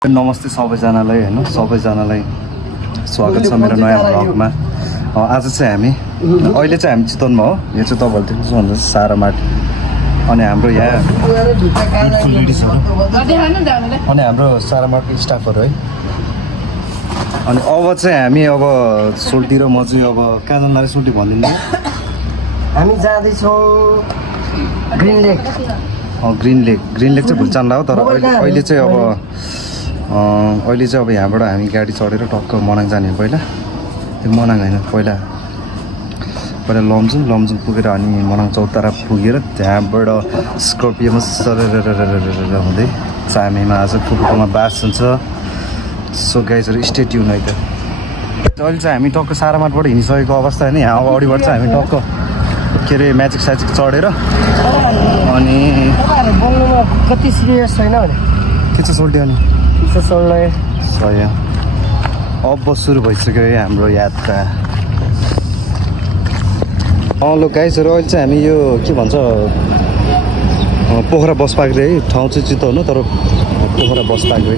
नमस्ते सबैजनालाई हैन सबैजनालाई स्वागत छ मेरो नयाँ ब्लगमा। आज चाहिँ हामी अहिले चाहिँ हामी चितवनमा हो। यो चाहिँ तपाईहरुले देख्न सक्नुहुन्छ सारामाटी अनि हाम्रो यहाँ अनि हाम्रो सारामाटी स्टाफहरु है। अनि अब चाहिँ हामी अब सोल्टी र म चाहिँ अब कहाँ जान लाग्यो सोल्टी भनिदिनु। हामी जाँदै छौं ग्रीन लेक। ग्रीन लेक चाहिँ भुटान लाग्यो तर अहिले चाहिँ अब अहिले चाहिँ अब यहाँबाट हामी गाडी चढेर टक्क मनाङ जाने। पहिला त्यो मनाङ हैन पहिला लमजुङ पुगेर अनि मनाङ चौतारा पुगेर त्यहाँबाट स्कर्पियोमा सरेर हुँदै चामेमा आज फुकुकोमा बास हुन्छ। सो गाइजहरु स्टे ट्युन है त। अहिले चाहिँ हामी टक्क सारामाटबाट हिँडिसकेको अवस्था हैन। यहाँ अब अगाडिबाट चाहिँ हामी टक्क के रे म्याजिक चढेर अनि बोल्नुमा कति सिरियस छैन भने के छ सोल्टी अनि सही अब सुरु भइसक्यो है हाम्रो यात्रा। हेलो गाइजहरु अहिले चाहिँ हामी यो के भन्छ पोखरा बस पाक्रे है। ठाउँ चाहिँ चितवन हो तर पोखरा बस पाक्रे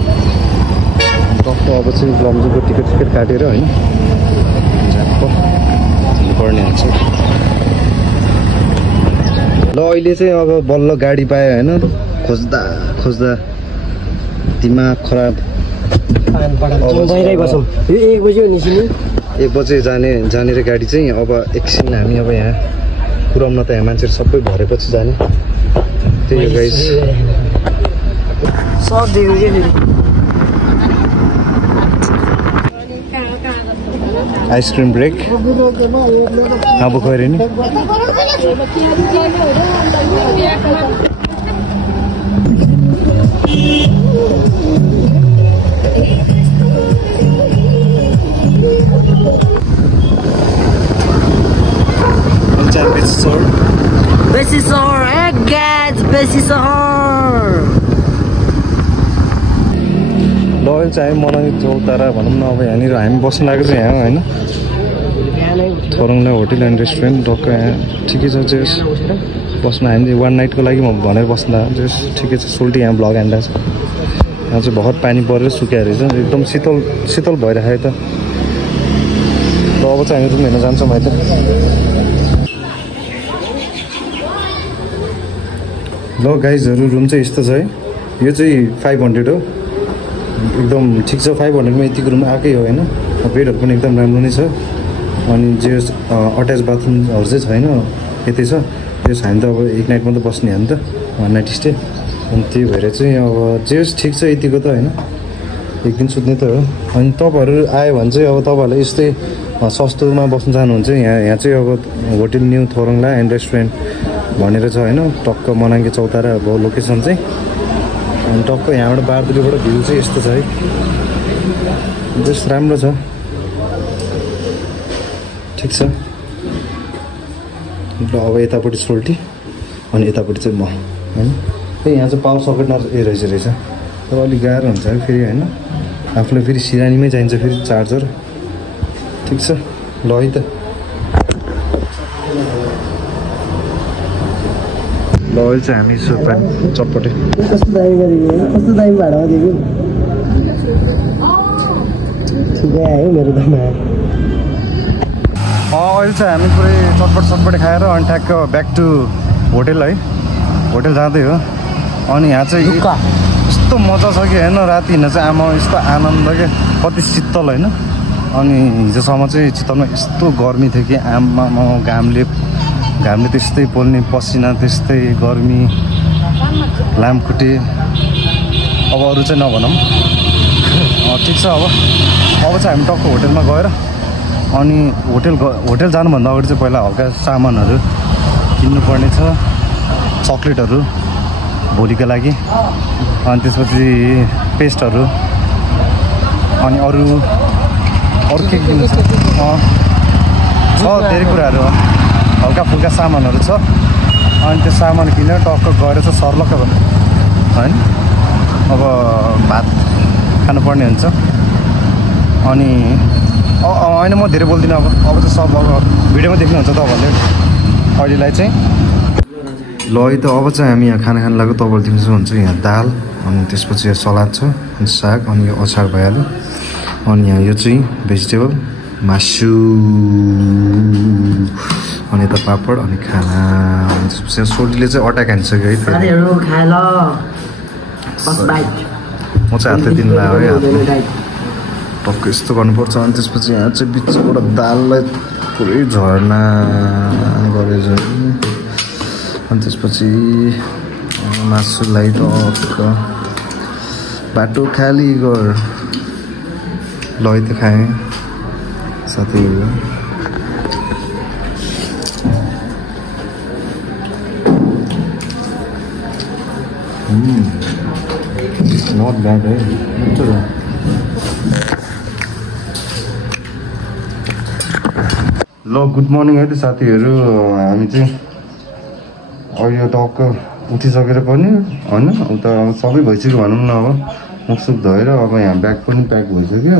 टक्क अब चाहिँ लमजुङको टिकट काटेर हैन पर्ने हुन्छ। ल अहिले चाहिँ अब बल्ल गाडी पायो हैन। खोज्दा दिमाग खराब। यो 1 बजे निस्किने 1 बजे जाने र गाडी चाहिँ अब एकछिन हामी अब यहाँ पुराउन त यहाँ मान्छेहरू सबै भरेपछि जाने। त्यही हो गाइस। सब दियो के आइसक्रिम ब्रेक अब गरे नि। बेसी सहर ल अहिले चाहिँ मनाङ चौतारा भनौँ न। अब यहाँनिर हामी बस्न लागेको चाहिँ यहाँ होइन थोरङला होटल एन्ड रेस्टुरेन्ट टक्क यहाँ ठिकै छ। जस बस्न हामी 1 नाइटको लागि म भनेर बस्दा जस ठिकै छ। सोल्टी यहाँ ब्लग हान्दा छ। यहाँ चाहिँ बहुत पानी परेर सुक्या रहेछ एकदम शीतल भइरहेको त। ल अब चाहिँ हामी रुम हेर्न जान्छौँ है त। ल गाइजहरु रुम चाहिँ यस्तो छ है। यो चाहिँ 500 हो एकदम ठिक छ। 500 मा यतिको रुम आएकै हो हैन। बेडहरु पनि एकदम राम्रो नै छ अनि जे अट्याच बाथरुमहरु चाहिँ छैन यतै छ। त्यस हामी त अब 1 नाइट मात्र बस्ने हो नि त 1 नाइट स्टे। अनि त्यही भएर चाहिँ अब जे ठिक छ यतिको त हैन। एक दिन सुत्ने त हो। अनि तपाईहरु आयो भने चाहिँ अब तपाईहरुले यस्तै सस्तोमा बस्न चाहनुहुन्छ यहाँ चाहिँ अब होटल न्यू थोरङला एन्ड रेस्टुरेन्ट भनेर छ हैन। टक्क मनाङके चौतारा अब लोकेसन चाहिँ अनि टक्क यहाँबाट बारदुलीबाट भ्यू चाहिँ यस्तो छ है। जस राम्रो छ ठिक छ। ल अब यतापट्टि सोल्टी अनि यतापट्टि चाहिँ म हैन। यहाँ चाहिँ पावर सकेट रहेछ तर अलिक गाह्रो हुन्छ है फेरि हैन। आफूलाई फेरि सिरानीमै चाहिन्छ फेरि चार्जर। ठिक छ ल है त। ल अहिले चाहिँ हामी सुपान चटपटे कस्तो दामी भाडामा दिएको ठिकै आयो मेरो दमा। अहिले चाहिँ हामी पुरै चटपटे खाएर अनि ठ्याक्क ब्याक टु होटल है। होटल जाँदै हो। अनि यहाँ चाहिँ यस्तो मजा छ कि होइन राति हिँड्न चाहिँ आमा यस्तो आनन्द के कति शीतल होइन। अनि हिजोसम्म चाहिँ चितवनमा यस्तो गर्मी थियो कि आमा घामले त्यस्तै पोल्ने पसिना त्यस्तै गर्मी लामखुट्टे अब अरू चाहिँ नभनौँ। ठिक छ अब चाहिँ हामी टक्क होटलमा गएर अनि होटल जानुभन्दा अगाडि चाहिँ पहिला हल्का सामानहरू किन्नुपर्ने छ चक्लेटहरू भोलिको लागि अनि त्यसपछि पेस्टहरू अनि अरू के किन्नु छ धेरै कुराहरू हल्का फुल्का सामानहरू छ। अनि त्यो सामान किनेर टक्क गएर चाहिँ सर्लक्क होइन अब भात खानुपर्ने हुन्छ। अनि होइन म धेरै बोल्दिनँ अब चाहिँ सब अब भिडियोमा देख्नुहुन्छ तपाईँहरूले अहिलेलाई चाहिँ। ल है त अब चाहिँ हामी यहाँ खाना खान लाग्यो। तपाईँहरूले देख्नुहुन्छ यहाँ दाल अनि त्यसपछि यो सलाद छ अनि साग अनि यो अचार भइहाल्यो अनि यहाँ यो चाहिँ भेजिटेबल मासु अनि यता पापड अनि खाना अनि त्यसपछि सोल्टीले चाहिँ अटा खानिसक्यो है साथीहरु खाए ल म चाहिँ हातै दिन लाग्यो है टक्क यस्तो गर्नुपर्छ अनि त्यसपछि यहाँ चाहिँ बिचबाट दाललाई पुरै झर्ना गरेर अनि त्यसपछि मासुलाई टक्क बाटो खाली गर ल त खाएँ साथीहरू नट ब्याड है मिठो छ ल गुड मर्निङ है त साथीहरू हामी चाहिँ अहिले टक्क उठिसकेर पनि होइन उता सबै भइसक्यो भनौँ न अब मुखसुख धोएर अब यहाँ ब्याग पनि प्याक भइसक्यो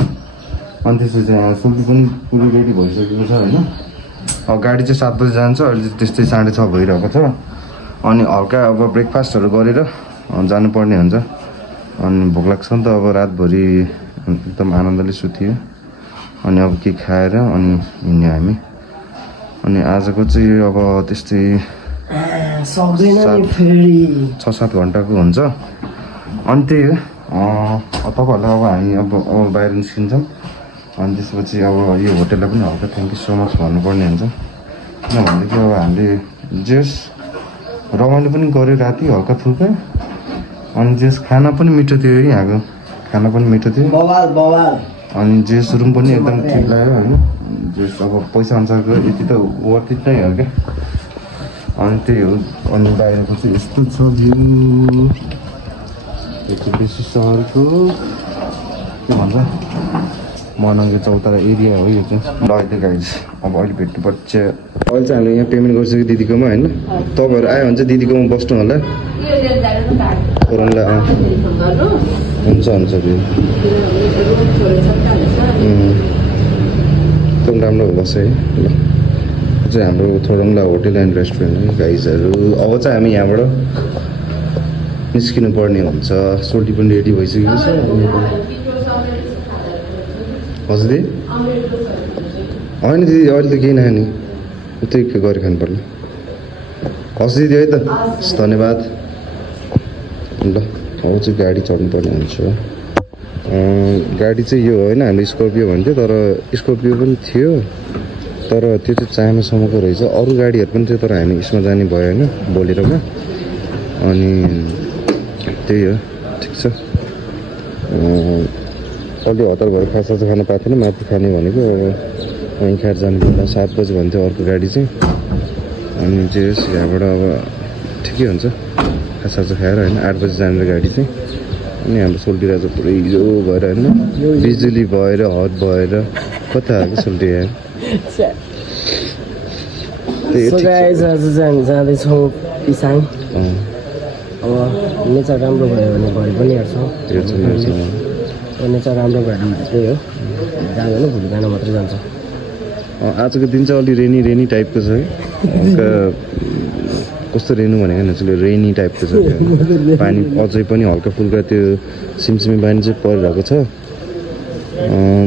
अनि त्यसपछि यहाँ सोल्टी पनि पुरै रेडी भइसकेको छ होइन अब गाडी चाहिँ 7 बजी जान्छ अहिले त्यस्तै 6:30 भइरहेको छ अनि हल्का अब ब्रेकफास्टहरू गरेर जानुपर्ने हुन्छ अनि भोक लाग्छ नि त अब रातभरि एकदम आनन्दले सुत्यो अनि अब के खाएर अनि हिँड्यो हामी अनि आजको चाहिँ अब त्यस्तै 6-7 घन्टाको हुन्छ अनि त्यही हो तपाईँहरूलाई अब हामी अब बाहिर निस्किन्छौँ अनि त्यसपछि अब यो होटेललाई पनि हल्का थ्याङ्क यू सो मच भन्नुपर्ने हुन्छ किनभनेदेखि अब हामीले जेस रमाइलो पनि गऱ्यो राति हल्का फुल्का अनि जेस खाना पनि मिठो थियो है यहाँको खाना पनि मिठो थियो अनि जेस रुम पनि एकदम ठिक लाग्यो होइन जेस अब पैसा अनुसारको यति त वर्थ इट नै हो क्या अनि त्यही हो अनि बाहिरको चाहिँ यस्तो छ भ्यू बेसी सहरको के भन्छ मनाङको चौतारा एरिया हो यो चाहिँ ल गाइज अब अहिले भेट्नुपर्छ अहिले चाहिँ हामीले यहाँ पेमेन्ट गरिसक्यो दिदीकोमा होइन तपाईँहरू आयो भने चाहिँ दिदीकोमा बस्नु होला कोरोनलाई हुन्छ हुन्छ एकदम राम्रो बस्छ है ल चाहिँ हाम्रो थोरङला होटेल एन्ड रेस्टुरेन्ट है गाइजहरू अब चाहिँ हामी यहाँबाट निस्किनु पर्ने हुन्छ सोल्टी पनि रेडी भइसकेको छ हजुर दिदी होइन दिदी अहिले त केही नखाने उतै गरी खानु पर्ला हस् दिदी है त धन्यवाद ल अब चाहिँ गाडी चढ्नुपर्ने हुन्छ गाडी चाहिँ यो होइन हामीले स्कर्पियो भन्थ्यो तर स्कर्पियो पनि थियो तर त्यो चाहिँ चामेसम्मको रहेछ अरू गाडीहरू पनि थियो तर हामी यसमा जाने भयो होइन बोलेरोमा अनि त्यही हो ठिक छ अलि हतार भएर खासा चाहिँ खान पाएको थिएन माथि खाने भनेको अब वहीँ खाएर जानु पर्ला 7 बजी भन्थ्यो अर्को गाडी चाहिँ अनि चाहिँ यहाँबाट अब ठिकै हुन्छ खासा चाहिँ खाएर होइन 8 बजी जाने गाडी चाहिँ अनि हाम्रो सोल्टिरहेको पुरै हिजो भएर होइन बिजुली भएर हट भएर कता आएको सोल्टी यहाँ जाँदैछौँ पिसाङ अब नेचर राम्रो भयो भने भरि पनि हेर्छौँ नेचर राम्रो भयो भने त्यही हो जाँदैन भोलि बिहान मात्रै जान्छ आजको दिन चाहिँ अलि रेनी टाइपको छ है कस्तो रेनु भनेको नेचुरली रेनी टाइपको छ पानी अझै पनि हल्का फुल्का त्यो सिमसिमी पानी चाहिँ परिरहेको छ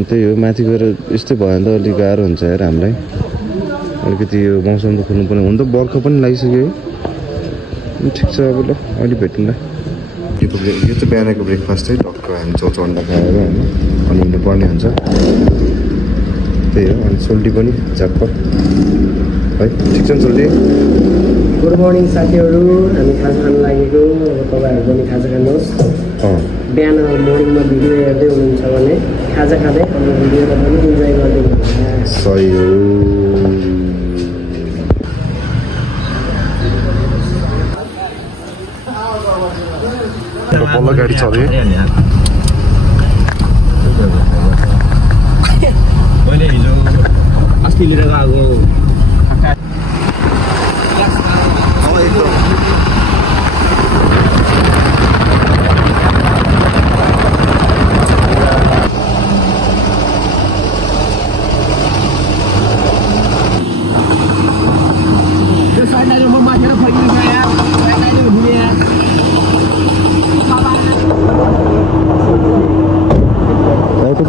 त्यही हो माथि गएर यस्तै भयो भने त अलिक गाह्रो हुन्छ यार हामीलाई अलिकति यो मौसम त खोल्नु पर्ने हुन त बर्खा पनि लागिसक्यो है ठिक छ अब ल अहिले भेटौँला यो चाहिँ बिहानको ब्रेकफास्ट है टक्क हामी चौचौन्डा खाएर होइन अनि हिँड्नुपर्ने हुन्छ त्यही हो अनि सोल्टी पनि झ्याप्प है ठिक छ नि सोल्टी गुड मर्निङ साथीहरू हामी खाजा खान लागेको अब तपाईँहरू पनि खाजा खानुहोस् बिहान मर्निङमा भिडियो हेर्दै हुनुहुन्छ भने खाजा खाँदै हाम्रो भिडियोलाई पनि इन्जोय गर्दै हुनुहुन्छ सही हो बल्ल गाडी चल्यो मैले हिजो अस्ति लिएर गएको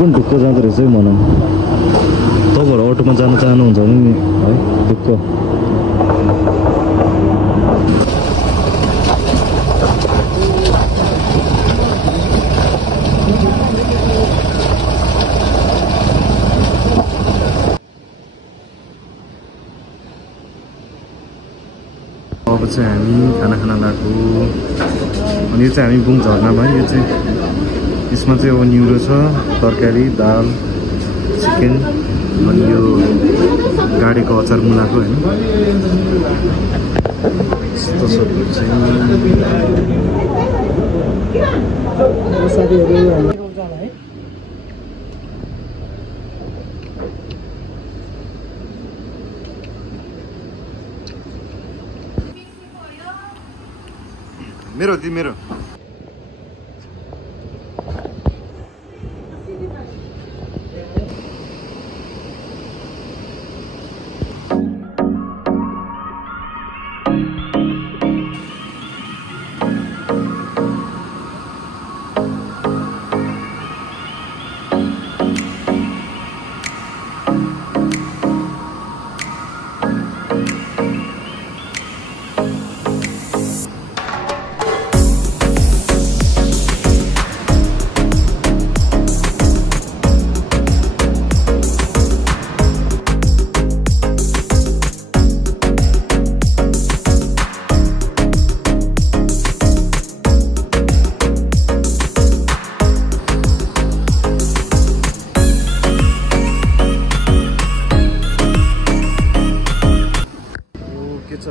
पनि ढुक्क जाँदो रहेछ है मनाम तपाईँहरू अटोमा जान चाहनुहुन्छ भने नि है ढुक्क अब चाहिँ हामी खाना खान लाग्यो अनि यो चाहिँ हामी बुङ झर्नामा है यो चाहिँ यसमा चाहिँ अब न्युरो छ तरकारी दाल चिकन अनि यो गाडीको अचार मुलाको होइन यस्तो सबै चाहिँ मेरो दि मेरो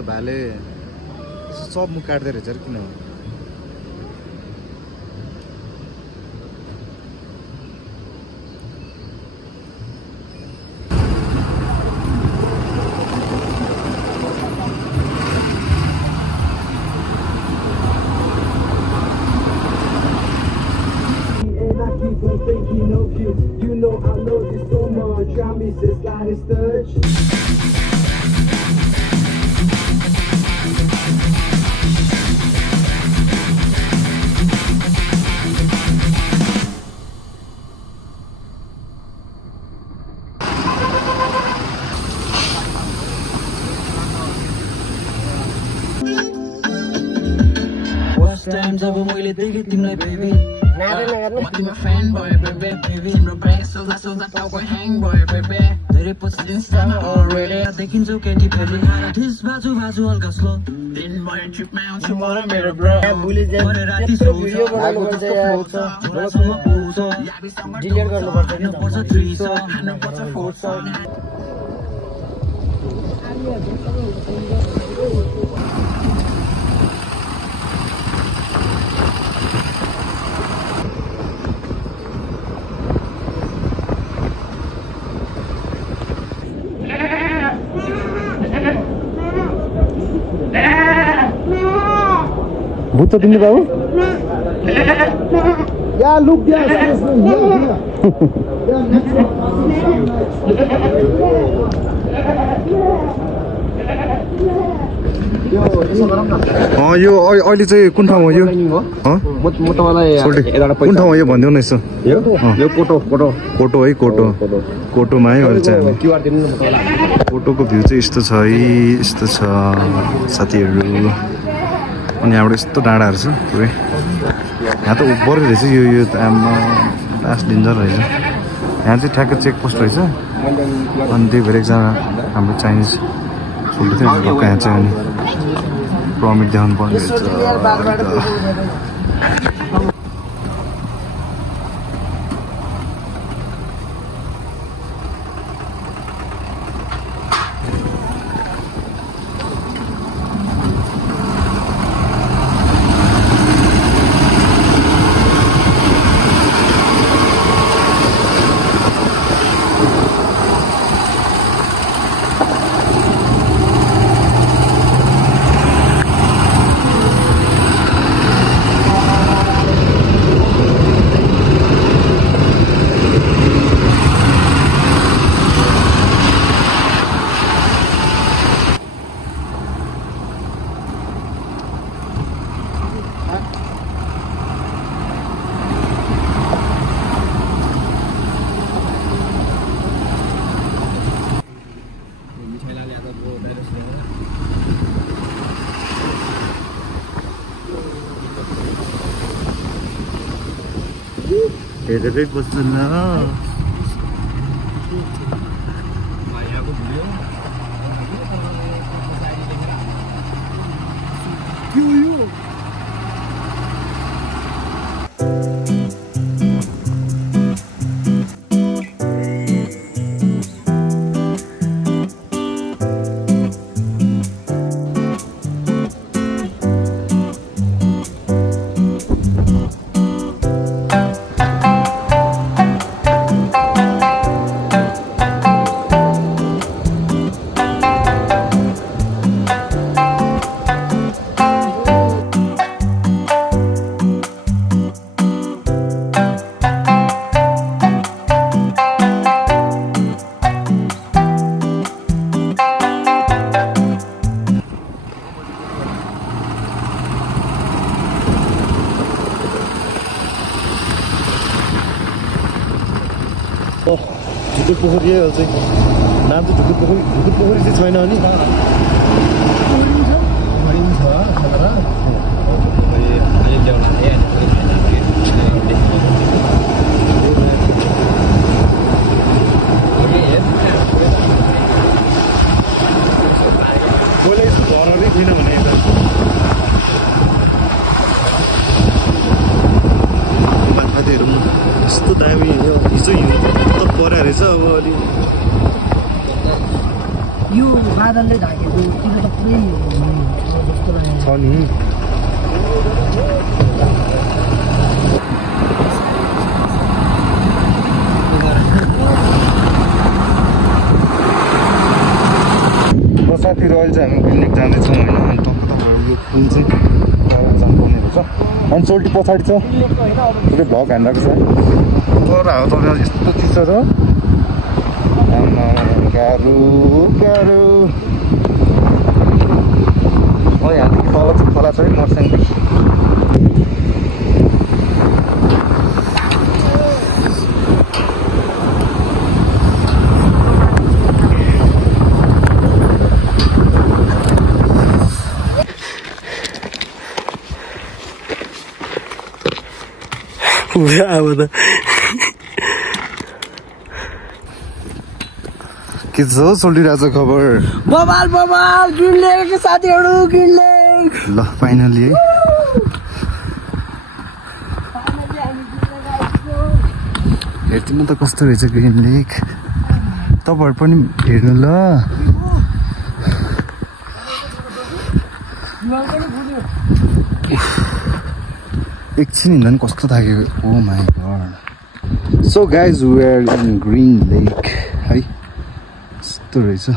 भाले सब मुख काट्दै रहेछ किन Time जब मैले देखे तिमीलाई बेबी म तिम्रो फ्यान भयो बेबी बेबी तिम्रो ब्रेक सोल्दा सोल्दा टाउको ह्याङ भयो बेबी धेरै पछि इन्स्टामा अलरेडी देखिन्छौ केटी फेरि थिस बाजु बाजु हल्का स्लो दिन भयो ट्रिपमा आउँछु म र मेरो ब्रो भुलि जाने राति भिडियो बनाउनु पर्छ मलाई पुछो डिलिट गर्नुपर्छ नि पर्छ 300 हान्नु पर्छ 400 भूत छ तिमीले बाबु या लुक दिया यो अहिले चाहिँ कुन ठाउँ हो यो म तपाईलाई कुन ठाउँ हो यो भनिदेऊ न यसो यो कोटो कोटो कोटो है कोटो कोटोमा है अहिले चाहिँ क्यूआर दिनु न तपाईलाई कोटोको भ्यू चाहिँ यस्तो छ है यस्तो छ साथीहरू अनि यहाँबाट यस्तो डाँडाहरू छ पुरै यहाँ त उब्बर रहेछ यो त आमा लास्ट डेन्जर रहेछ यहाँ चाहिँ ठ्याक्कै चेकपोस्ट रहेछ अनि त्यही भएर एकजना हाम्रो चाइनिज सोल्डर थियो हाम्रो यहाँ चाहिँ अनि प्रमिट देखाउनु पर्ने रहेछ हेरेरै बस्नु न ढुकुर पोखरी चाहिँ नाम चाहिँ ढुकुर पोखरी चाहिँ छैन नि कसले झरनै थिएन भने माथातिर यस्तो दामी हिजो हिउँ त परेको रहेछ अब अलि यो बादलले ढाकेको तिर त पुरै छ नि बसातिर अहिले चाहिँ हामी पिकनिक जाँदैछौँ होइन अनि तपाईँहरू यो पुल चाहिँ जानुपर्ने रहेछ अनि सोल्टी पछाडि छ पुरै भ्लग हानिरहेको छ तर हावा चलेर यस्तो चिसो छ आमा गाह्रो गाह्रो यहाँदेखि तल चाहिँ खोला छ है मर्स्याङदेखि अब त के छ सोल्टिरहेको छ खबर बबाल बबाल ग्रिन लेक साथीहरू ग्रिन लेक ल फाइनली है हेर्नु त कस्तो रहेछ ग्रिन लेक तपाईँहरू पनि हेर्नु ल एकछिन हिँड्दा नि कस्तो थाक्यो oh my god so guys we are in green lake है यस्तो रहेछ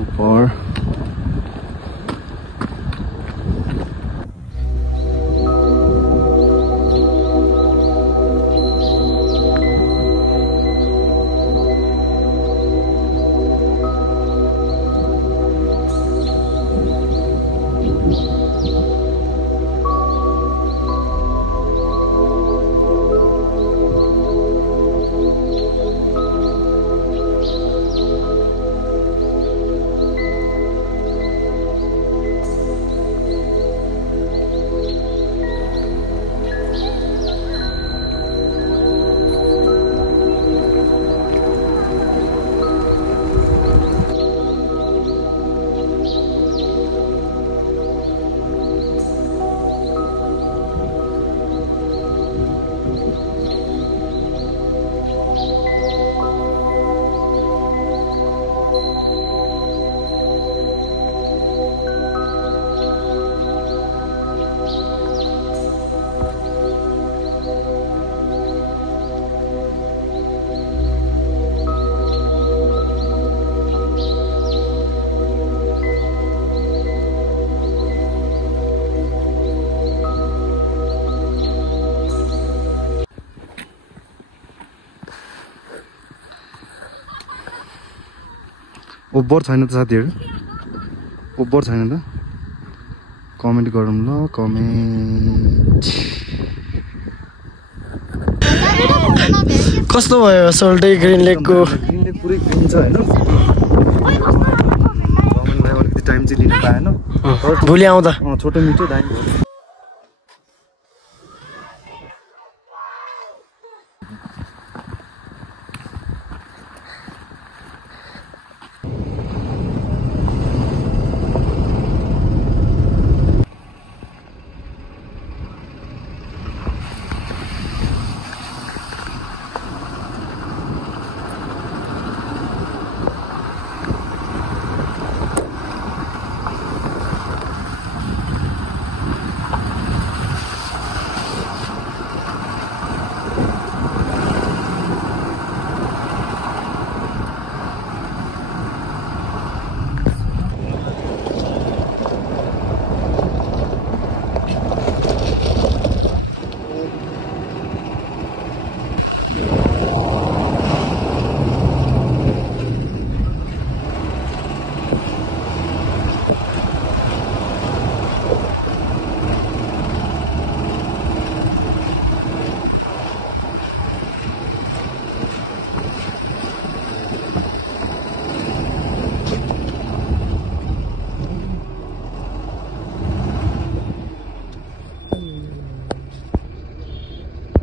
ऊपर ओभर छैन त साथीहरू ओभर छैन त कमेन्ट गरौँ ल कमेन्ट कस्तो भयो सोल्टी ग्रिन लेकको ग्रिन लेक पुरै ग्रिन छ हैन कमेन्टलाई अलिकति टाइम चाहिँ लिनु पाएन भोलि आउँदा छोटो मिठो दामी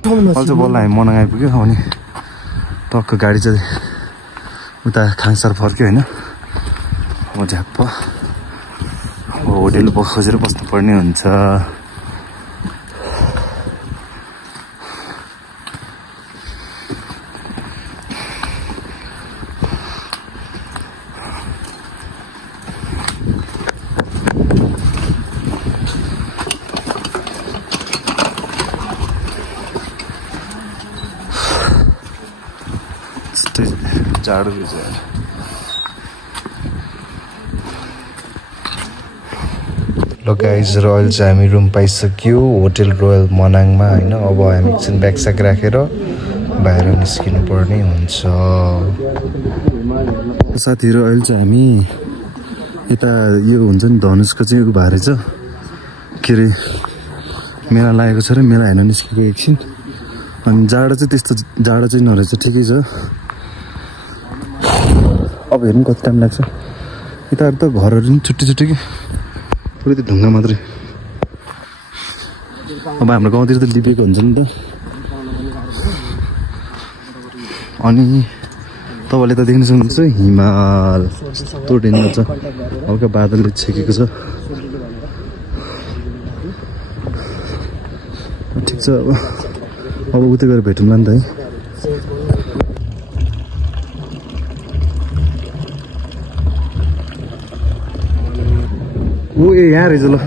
अहिले चाहिँ बल्ल हामी मनाङ आइपुग्यो अनि टक्क गाडी चाहिँ उता खाङसार फर्क्यो होइन अब झ्याप्प होटेल खोजेर बस्नुपर्ने हुन्छ जाडो ल गाइज रोयल चाहिँ हामी रुम पाइसक्यो होटेल रोयल मनाङमा होइन अब हामी एकछिन ब्यागस्याग राखेर बाहिर निस्किनु पर्ने हुन्छ साथीहरू अहिले चाहिँ हामी यता यो हुन्छ नि धनुषको चाहिँ भएर छ के अरे मेला लागेको छ र मेला हेर्न निस्केको एकछिन अनि जाडो चाहिँ त्यस्तो जाडो चाहिँ नरहेछ ठिकै छ अब हेर्नु कति टाइम लाग्छ यताहरू त घरहरू पनि छुट्टी छुट्टी कि पुरै त्यो ढुङ्गा मात्रै अब हाम्रो गाउँतिर त लिपेको हुन्छ नि त अनि तपाईँले त देख्न सक्नुहुन्छ हिमाल कस्तो डेन्जर छ हल्का बादलले छेकेको छ ठिक छ अब उतै गएर भेटौँला नि त है ओ ए यहाँ रहेछ ल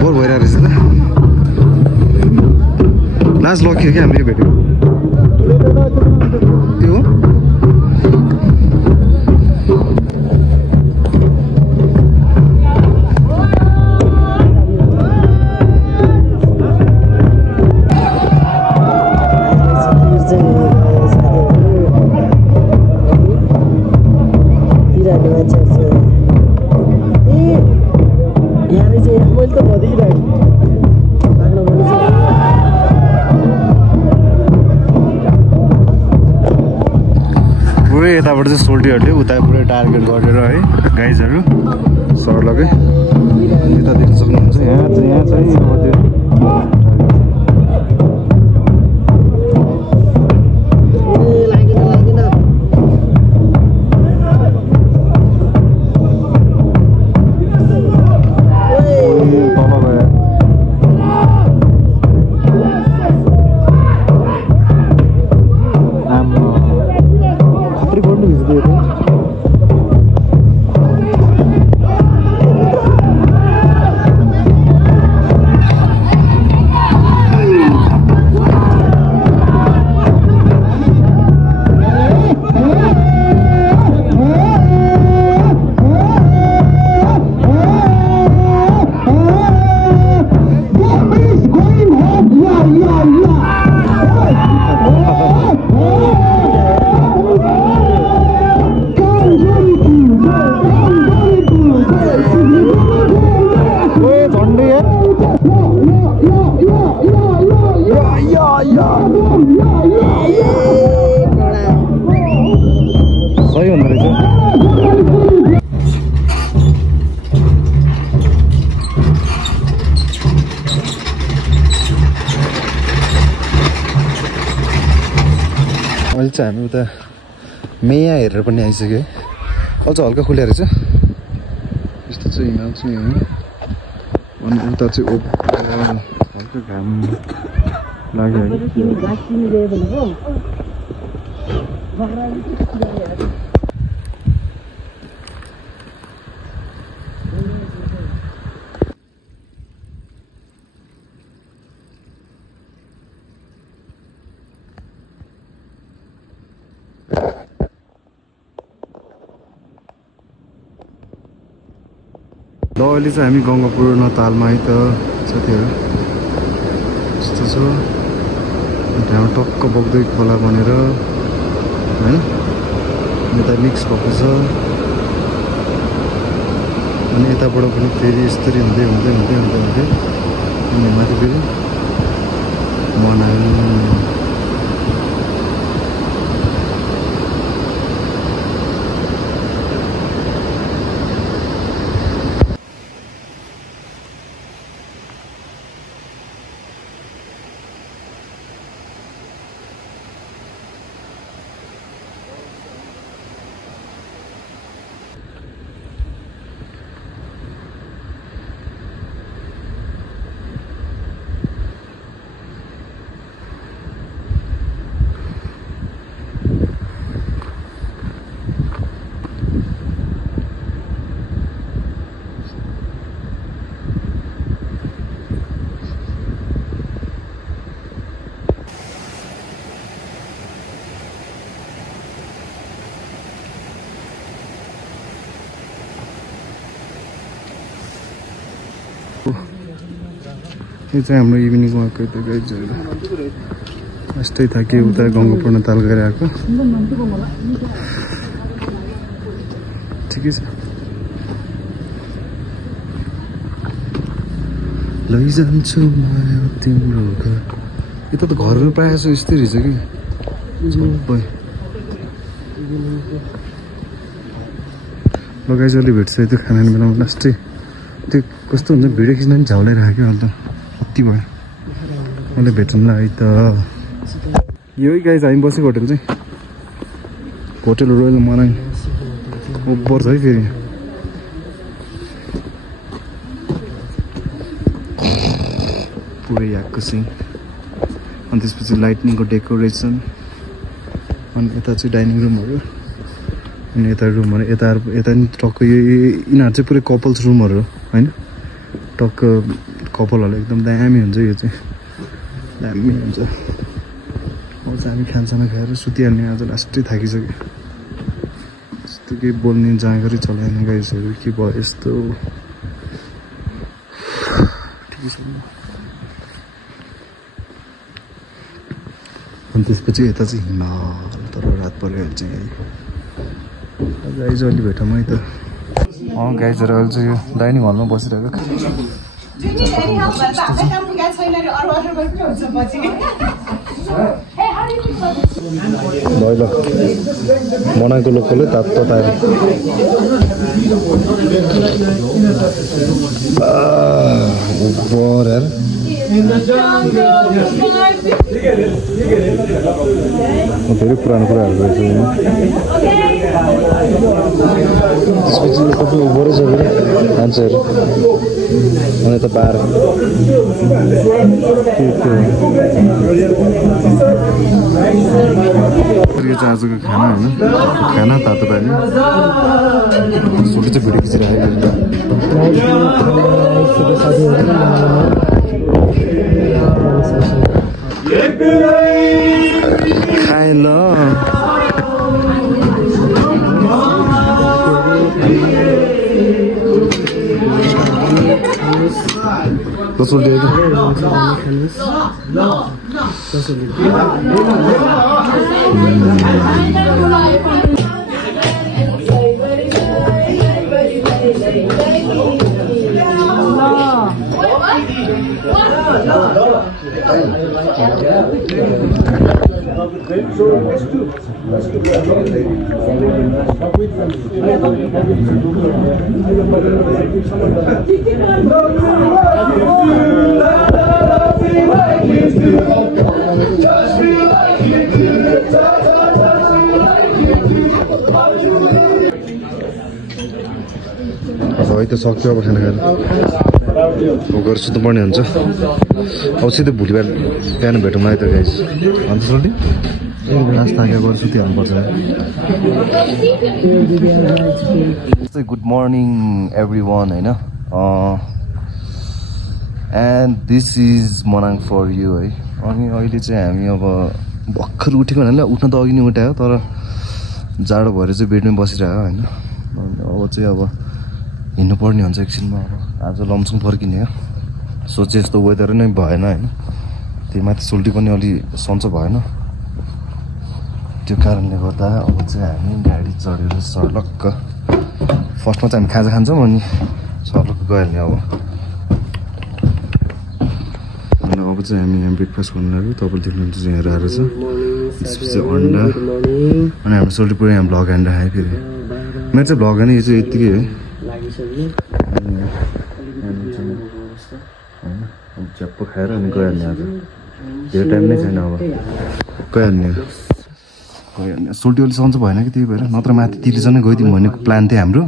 बोर भइरहेको रहेछ त लास्ट लक्यो क्या हामीले भेट्यो त्यो यताबाट चाहिँ सोल्टीहरूले उता पुरै टार्गेट गरेर है गाइजहरू सरलकै यता देख्न सक्नुहुन्छ यहाँ चाहिँ अब त्यो सही हुँदो रहेछ अहिले चाहिँ हामी उता मेया हेरेर पनि आइसक्यो है अझ हल्का खुल्या रहेछ यस्तो चाहिँ हिमाल चाहिँ होइन अनि उता चाहिँ हल्का घाम लाग्यो है ल अहिले चाहिँ हामी गङ्गापुर नतालमा है त साथीहरू यस्तो छ त्यहाँ टक्क बग्दै खोला बनेर है यता मिक्स भएको छ अनि यताबाट पनि फेरि यसरी हुँदै हुँदै हुँदै हुँदै हुँदै अनि माथि फेरि मनाङ यो चाहिँ हाम्रो इभिनिङ वाक हो गाइजहरु यस्तै थाके उता गङ्गापूर्ण ताल गएर आएको ठिकै छ लैजान्छु म तिम्रो घर यता त घरहरु प्रायः जस्तो यस्तै रहेछ कि सबै लगाइजले भेट्छ त्यो खाना बनाउनु लास्टै त्यो कस्तो हुन्छ भिडियो खिच्न पनि झ्याउलाई राख्यो अन्त कति भयो मैले भेटौँला है त यही गाइज हामी बसेको होटल चाहिँ होटल रोयल मनाङ ओभर छ है फेरि पुरै आएको सिङ अनि त्यसपछि लाइटनिङको डेकोरेसन अनि यता चाहिँ डाइनिङ रुमहरू अनि यता रुमहरू यता नि टक्क यो यिनीहरू चाहिँ पुरै कपल्स रुमहरू हो होइन टक्क कपालहरू एकदम दामी हुन्छ यो चाहिँ दामी हुन्छ अब चाहिँ हामी खानसाना खाएर सुतिहाल्ने आज लास्टै थाकिसक्यो यस्तो केही बोल्ने जाँगरै चलाउने गाइसहरू के भयो यस्तो ठिकै छ अनि त्यसपछि यता चाहिँ हिमाल तर रात परिहाल्छ गाइज अलि भेटौँ है त गाइजहरू अहिले चाहिँ यो डाइनिङ हलमा बसिरहेको ल मनाएको लोकलै तताएर धेरै पुरानो कुराहरू रहेछ त्यसपछि सबै उभरै छ फेरि मान्छेहरू अनि त बाह्र यो चाहिँ आजको खाना होइन खाना तातो पानी सोटी चाहिँ भिडियो खिचिरहेको खाए ल कसोले है त सक्यो अब खाना खाएर गएर सुत्नुपर्ने हुन्छ अब सिधै भोलि बिहान भेटौँ है त गाइस अन्त सोल्टी लास्ट थाकेर गएर सुतिहाल्नुपर्छ गुड मर्निङ एभ्री वान होइन and this is Manang for you है अनि अहिले चाहिँ हामी अब भर्खर उठेको हुनाले उठ्न त अघि नै उठायो तर जाडो भएर चाहिँ बेडमै बसिरह्यो होइन अब चाहिँ अब हिँड्नु पर्ने हुन्छ एकछिनमा अब आज लमसङ फर्किने हो सोचे जस्तो वेदर नै भएन होइन त्यही माथि सोल्टी पनि अलि सन्चो भएन त्यो कारणले गर्दा अब चाहिँ हामी गाडी चढेर सर्लक्क फर्स्टमा चाहिँ हामी खाजा खान्छौँ अनि सर्लक्क गइहाल्ने अब चाहिँ हामी यहाँ ब्रेकफास्ट गर्नु लाग्यो तपाईँले देख्नुहुन्छ चाहिँ यहाँ आएर छ त्यसपछि अन्डा अनि हाम्रो सोल्टी पुरै यहाँ भ्लग हानेर खायो फेरि मेरो चाहिँ भ्लग होइन यो चाहिँ यत्तिकै है होइन च्याप्पो खाएर अनि गइहाल्ने आज धेरै टाइम नै छैन अब गइहाल्ने सोल्टी अलि सन्चो भएन कि त्यही भएर नत्र माथि तिर्सनै गइदिउँ भन्ने प्लान थियो हाम्रो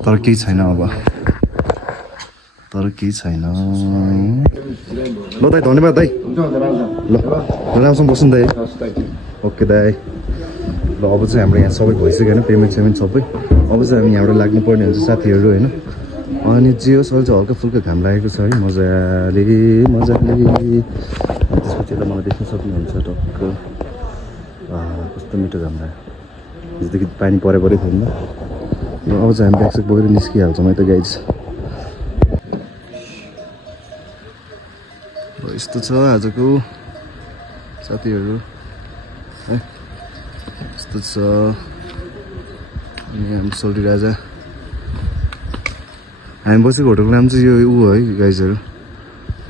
तर केही छैन अब तर केही छैन ल दाइ धन्यवाद दाइ ल राम्रोसँग बस्नु दाइ ओके दाइ ल अब चाहिँ हाम्रो यहाँ सबै भइसक्यो होइन पेमेन्ट सबै अब चाहिँ हामी यहाँबाट लाग्नुपर्ने हुन्छ साथीहरू होइन अनि जे होस् अहिले चाहिँ हल्का फुल्का घाम लागेको छ है मजाले त्यसपछि त मलाई देख्न सक्नुहुन्छ टक्क कस्तो मिठो घाम लाग्यो हिजोदेखि पानी परे थिएन अब चाहिँ हामी ब्यागसेक बोकेर निस्किहाल्छौँ है त गाइज यस्तो छ आजको साथीहरू है यस्तो छ अनि हामी सोल्टी राजा हामी बसेको होटलको नाम चाहिँ यो ऊ है गाइजहरू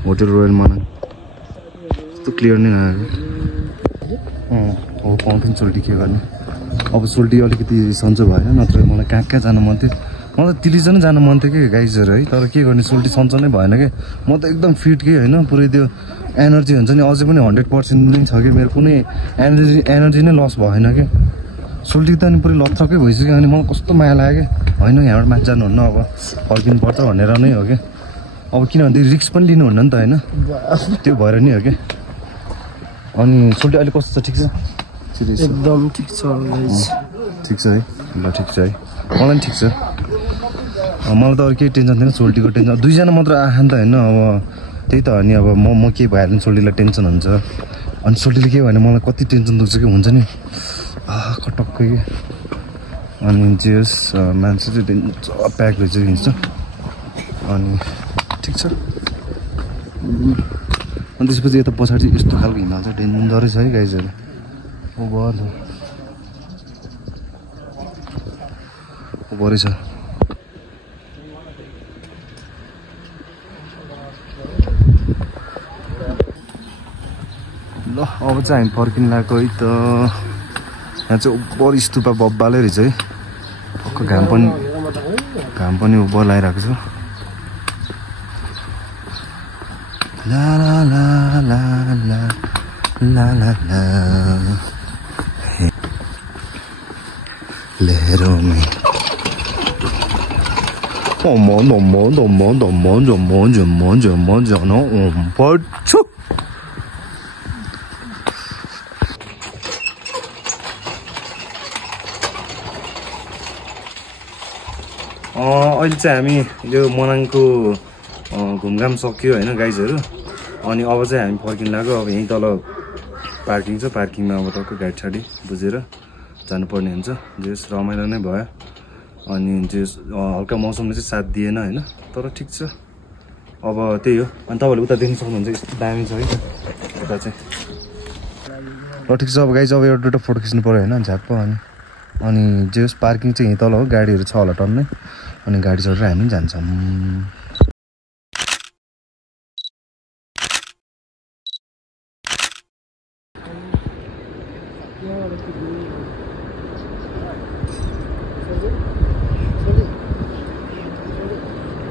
होटल रोयल मनाङ यस्तो क्लियर नै नआएको अब पाउँथ्यो नि सोल्टी के गर्ने अब सोल्टी अलिकति सन्चो भएन नत्र मलाई कहाँ कहाँ जानु मन थियो मलाई दिल्लीसम्म जानु मन थियो कि गाइजहरू है तर के गर्ने सोल्टी सन्चो नै भएन कि म त एकदम फिट कि होइन पुरै त्यो एनर्जी हुन्छ नि अझै पनि 100% नै छ कि मेरो कुनै एनर्जी नै लस भएन कि सोल्टी त अनि पुरै लथ्रकै भइसक्यो अनि मलाई कस्तो माया लाग्यो कि होइन यहाँबाट माथि जानुहुन्न अब फर्किनु पर्छ भनेर नै हो कि अब किनभने रिस्क पनि लिनुहुन्न नि त होइन त्यो भएर नि हो कि अनि सोल्टी अहिले कस्तो छ ठिक छ एकदम ठिक छ ठिक छ है ल ठिक छ है मलाई पनि ठिक छ मलाई त अरू केही टेन्सन थिएन सोल्टीको टेन्सन दुईजना मात्र आँखा नि त होइन अब त्यही त हो नि अब म केही भइहाल्यो भने सोल्टीलाई टेन्सन हुन्छ अनि सोल्टीले के भने मलाई कति टेन्सन दुख्छ कि हुन्छ नि कटक्कै कि अनि जेस मान्छे चाहिँ प्याक रहेछ हिँड्छ अनि ठिक छ अनि त्यसपछि यता पछाडि यस्तो खालको हिमाल चाहिँ डेन्जरै छ है गाइजहरू ओभरै छ ल अब चाहिँ हामी फर्किनु लागेको है त यहाँ चाहिँ ओभर स्तुपा बब्बालै रहेछ है टक्क घाम पनि ओभर लगाइरहेको छ ला ला ला ला ला ला ला ला लहरों में जाना पर्छ अहिले चाहिँ हामी यो मनाङको घुमघाम सक्यो होइन गाइजहरू अनि अब चाहिँ हामी फर्किनु लाग्यो अब यहीँ तल पार्किङ छ पार्किङमा अब टक्क गाडी साडी बुझेर जानुपर्ने हुन्छ जेस रमाइलो नै भयो अनि जेस हल्का मौसमले चाहिँ साथ दिएन होइन तर ठिक छ अब त्यही हो अनि तपाईँहरूले उता देख्न सक्नुहुन्छ यस्तो दामी छ है यता चाहिँ ल ठिक छ अब गाइज अब एउटा दुइटा फोटो खिच्नु पऱ्यो होइन झ्याप्प अनि जेस पार्किङ चाहिँ यहीँ तल हो गाडीहरू छ होला टन्नै अनि गाडी चढेर हामी जान्छौँ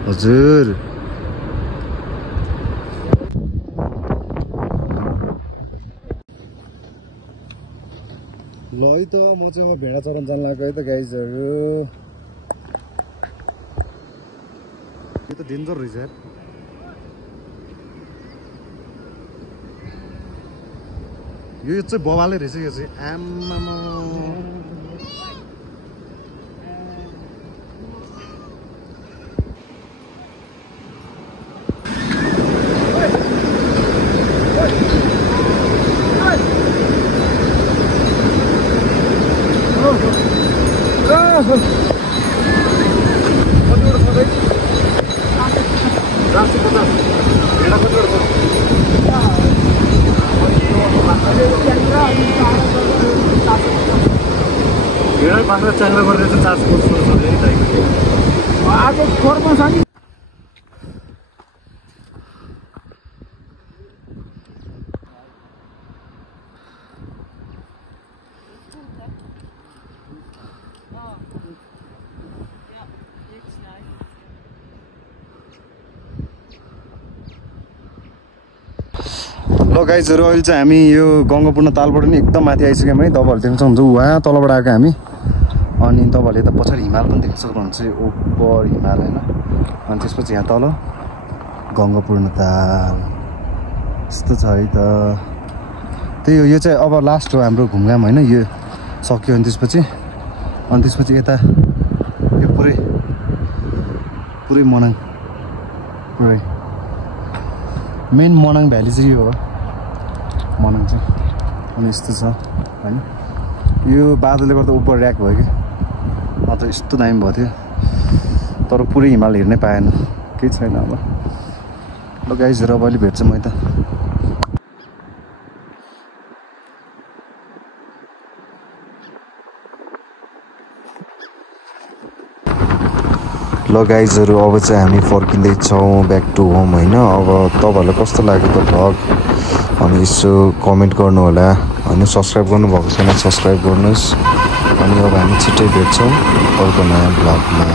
हजुर ल है त म चाहिँ अब भेडा चढाउन जानु लाग्यो है त गाइजहरू यो त डेन्जर रहेछ यार यो चाहिँ बवालै रहेछ यो चाहिँ आम्मामा भेडा चाङ्रा गरेर चाहिँ 400 आज फोरमा छ नि ल गाइजहरू अहिले चाहिँ हामी यो गङ्गापूर्ण तालबाट नि एकदम माथि आइसक्यौँ है तपाईँहरूले देख्न सक्नुहुन्छ उहाँ तलबाट आएको हामी अनि तपाईँहरूले यता पछाडि हिमाल पनि देख्न सक्नुहुन्छ ओभर हिमाल होइन अनि त्यसपछि यहाँ तल गङ्गापूर्ण ताल यस्तो छ है त त्यही हो यो चाहिँ अब लास्ट हो हाम्रो घुमघाम होइन यो सक्यो अनि त्यसपछि यता यो पुरै मनाङ पुरै मेन मनाङ भ्याली चाहिँ यो हो मनाङ चाहिँ अनि यस्तो छ होइन यो बादलले गर्दा ओभर ऱ्याक भयो कि नत्र यस्तो दामी भएको थियो तर पुरै हिमाल हेर्नै पाएन केही छैन अब ल गाइजहरू अब अहिले भेट्छ म त ल गाइजहरू अब चाहिँ हामी फर्किँदैछौँ ब्याक टु होम होइन। अब तपाईँहरूलाई कस्तो लाग्यो त भ्लग अनि यसो कमेन्ट गर्नु होला होइन। सब्सक्राइब गर्नुभएको छैन सब्सक्राइब गर्नुहोस् अनि अब हामी छिट्टै भेट्छौँ अर्को नयाँ भ्लगमा।